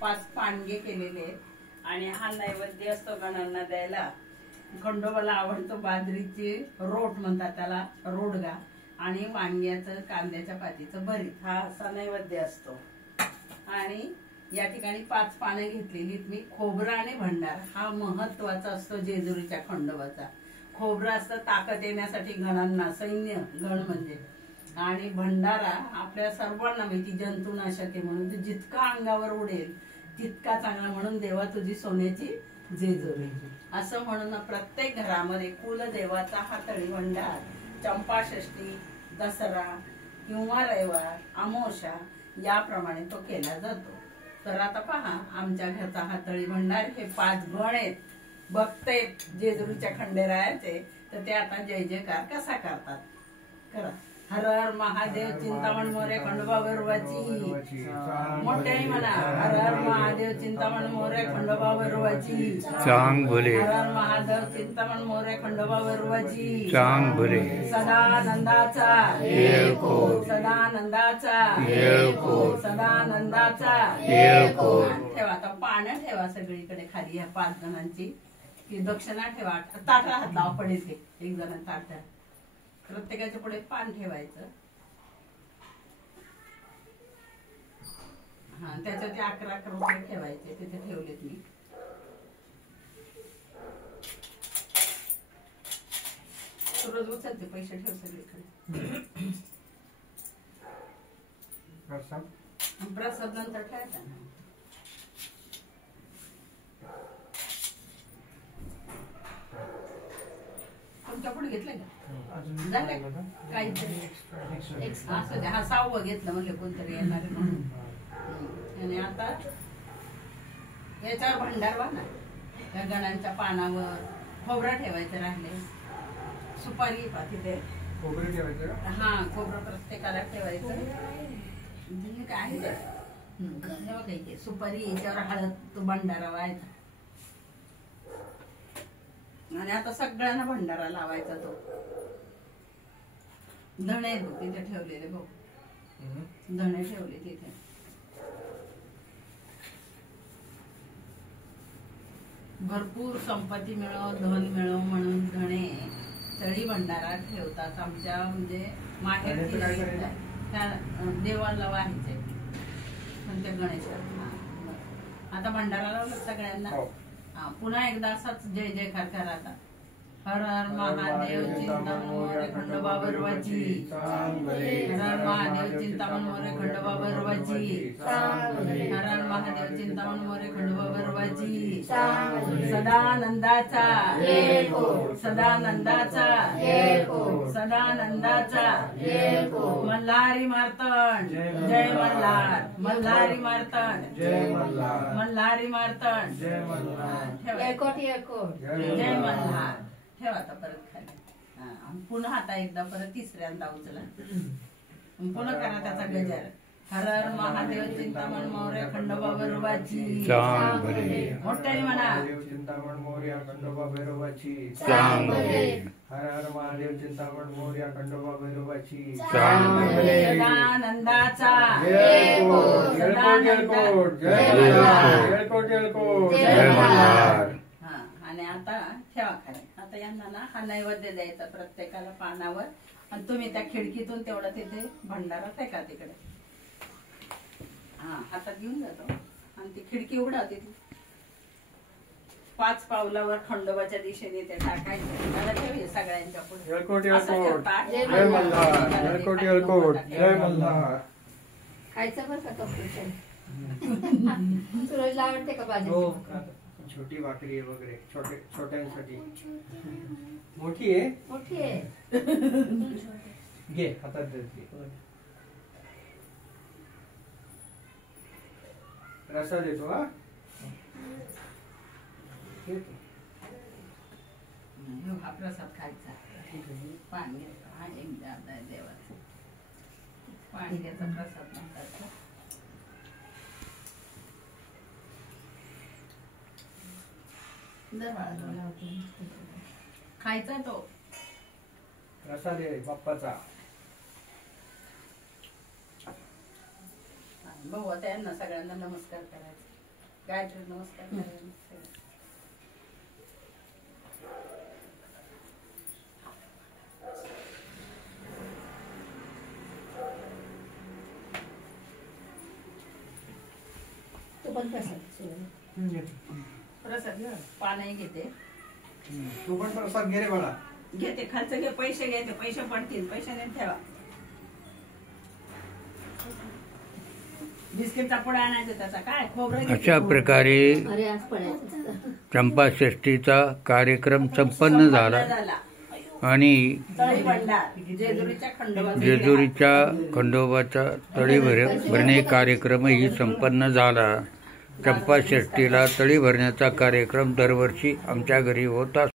5 पानगे केलेले आहेत आणि हा नैवेद्य असतो गणांना द्यायला. खंडोबाला आवडतो बाजरीची रोट म्हणतात त्याला, रोडगा, आणि वांग्याचं कांद्याच्या पातीचं भरीत, हा असा नैवेद्य असतो. आणि या ठिकाणी 5 पाने घेतलेली मी. खोबरं आणि भंडारा हा महत्वाचा असतो जेजुरीच्या खंडोबाचा. खोबरं असतं ताकद येण्यासाठी गणांना, सैन्य गण म्हणजे. आणि भंडारा आपल्या सर्वांना माहिती जंतुनाशक आहे म्हणून, जितका अंगावर उडेल तितका चांगला, म्हणून देवा तुझी सोन्याची जेजुरी असं म्हणून प्रत्येक घरामध्ये कुलदेवाचा हा तळीभंडार चंपाषष्ठी, दसरा किंवा रविवार, अमावस्या याप्रमाणे तो केला जातो. तर आता पहा आमच्या घरचा हा तळीभंडार, हे 5 गण आहेत बघते जेजुरीच्या खंडेरायाचे, तर ते आता जय जयकार कसा करतात करा. हर हर महादेव चिंतामण मोरे खंडोबा विरोबाची, मोठ्याने म्हणा हर हर महादेव चिंतामण मोरे खंडोबा विरोबाची, चांग भले. हर हर महादेव चिंतामण मोरे खंडोबा विरोबाची, चांग भले. सदानंदाचा येळकोट, सदानंदाचा येळकोट, सदानंदाचा येळकोट. ठेवा. आता पानं ठेवा सगळीकडे खाली या 5 जणांची, की दक्षिणा ठेवा. ताटा हात लावा पडेल ते, एक जण ताट, प्रत्येकाच्या पुढे पान ठेवायचं. हा त्याच्यात 11 रुपये ठेवायचे, तिथे ठेवलेत मी. रोज उचलते पैसे, ठेव सगळीकडे. प्रसाद नंतर ठेवायचा ना. तुमच्या पुढे घेतलं का? काहीतरी असं द्या. हा 6वं घेतलं म्हणजे कोणतरी येणार म्हणून. आणि आता याच्यावर भंडार वाहणार, त्या गणांच्या पानावर खोबरं ठेवायचं राहिले, सुपारी तिथे खोबरं ठेवायचं. हा खोबरं प्रत्येकाला ठेवायचं. काय आहे सुपारी, याच्यावर हळद, तो भंडारा व्हायचा. आणि आता सगळ्यांना भंडारा लावायचा. तो धणे तिथे ठेवलेले बघ, धणे ठेवले तिथे. भरपूर संपत्ती मिळव, धन मिळव म्हणून धणे तळी भंडारा ठेवतात आमच्या, म्हणजे माहेर त्या देवाला व्हायचे पण ते गणेश. आता भंडारा लावलं सगळ्यांना. पुन्हा एकदा असाच जय जयकार करा. आता हर हर महादेव चिंतामण मोरे खंडोबा विरोबाची, हर हर महादेव चिंतामण मोरे खंडोबा विरोबाची, हर हर महादेव चिंतामण मोरे खंडोबा विरोबाची, सदानंदाचा सदानंदाचा सदानंदाचा मल्हारी मार्तंड जय मल्हार, मल्हारी मार्तंड जय मल्हार, मल्हारी मार्तंड जय मल्हार, येळकोट येळकोट जय मल्हार. ठेवा आता परत खाली. पुन्हा आता एकदा परत तिसऱ्यांदा उचला. पुन्हा करा त्याचा गजर. हर हर महादेव चिंतामण मोरे खंडोबा विरोबाची, मोठ्याने म्हणा चिंतामण मोर्या खंडोबा भैरवाची, हर हर महादेव चिंतामण मोर्या खंडोबा भैरवाची, सदानंदाचा येळकोट येळकोट जय मल्हार, येळकोट येळकोट जय मल्हार. आणि आता ठेवा खाली. आता यांना ना हा नैवेद्य द्यायचा प्रत्येकाला पानावर. आणि तुम्ही त्या खिडकीतून तेवढा तिथे भंडारा फेका तिकडे. हा हातात घेऊन जातो आणि ती खिडकी उघडावते. 5 पावलावर खंडोबाच्या दिशेने ते टाकायचं. त्याला ठेवूया सगळ्यांच्या पुढे. येळकोट येळकोट जय मल्हार, येळकोट येळकोट जय मल्हार. खायचं बरं का कपडे. सूरजला आवडते का भाजी? छोटी भाकरी आहे वगैरे, छोट्यांसाठी. मोठी आहे, मोठी आहे. घे हातात देते. रसा देतो. हा हा प्रसाद खायचा. पाणी घ्यायचं. हा एक देवाचा पाणी घ्यायचा प्रसाद म्हणतात. खायचा तो रसा दे बाप्पाचा. बघू त्यांना सगळ्यांना नमस्कार करायचा. गायत्री नमस्कार करायला. तू पण प्रसाद सोड. प्रसाद घे. पानही घेते. तू पण प्रसाद घे रे बाळा. घेते खालचं घे. पैसे घ्यायचे. पैसे पडतील. पैसे नाही ठेवा. बिस्किटचा पुडा आणायचा त्याचा काय खोबरं घे. अशा प्रकारे अरे आज पडायचं. चंपाषष्ठीचा कार्यक्रम संपन्न झाला आणि तळी भंडार जेजुरीच्या खंडोबाचा तळी भरणे कार्यक्रमही संपन्न झाला. चंपाषष्ठीला तळी भरण्याचा कार्यक्रम दरवर्षी आमच्या घरी होत असतो.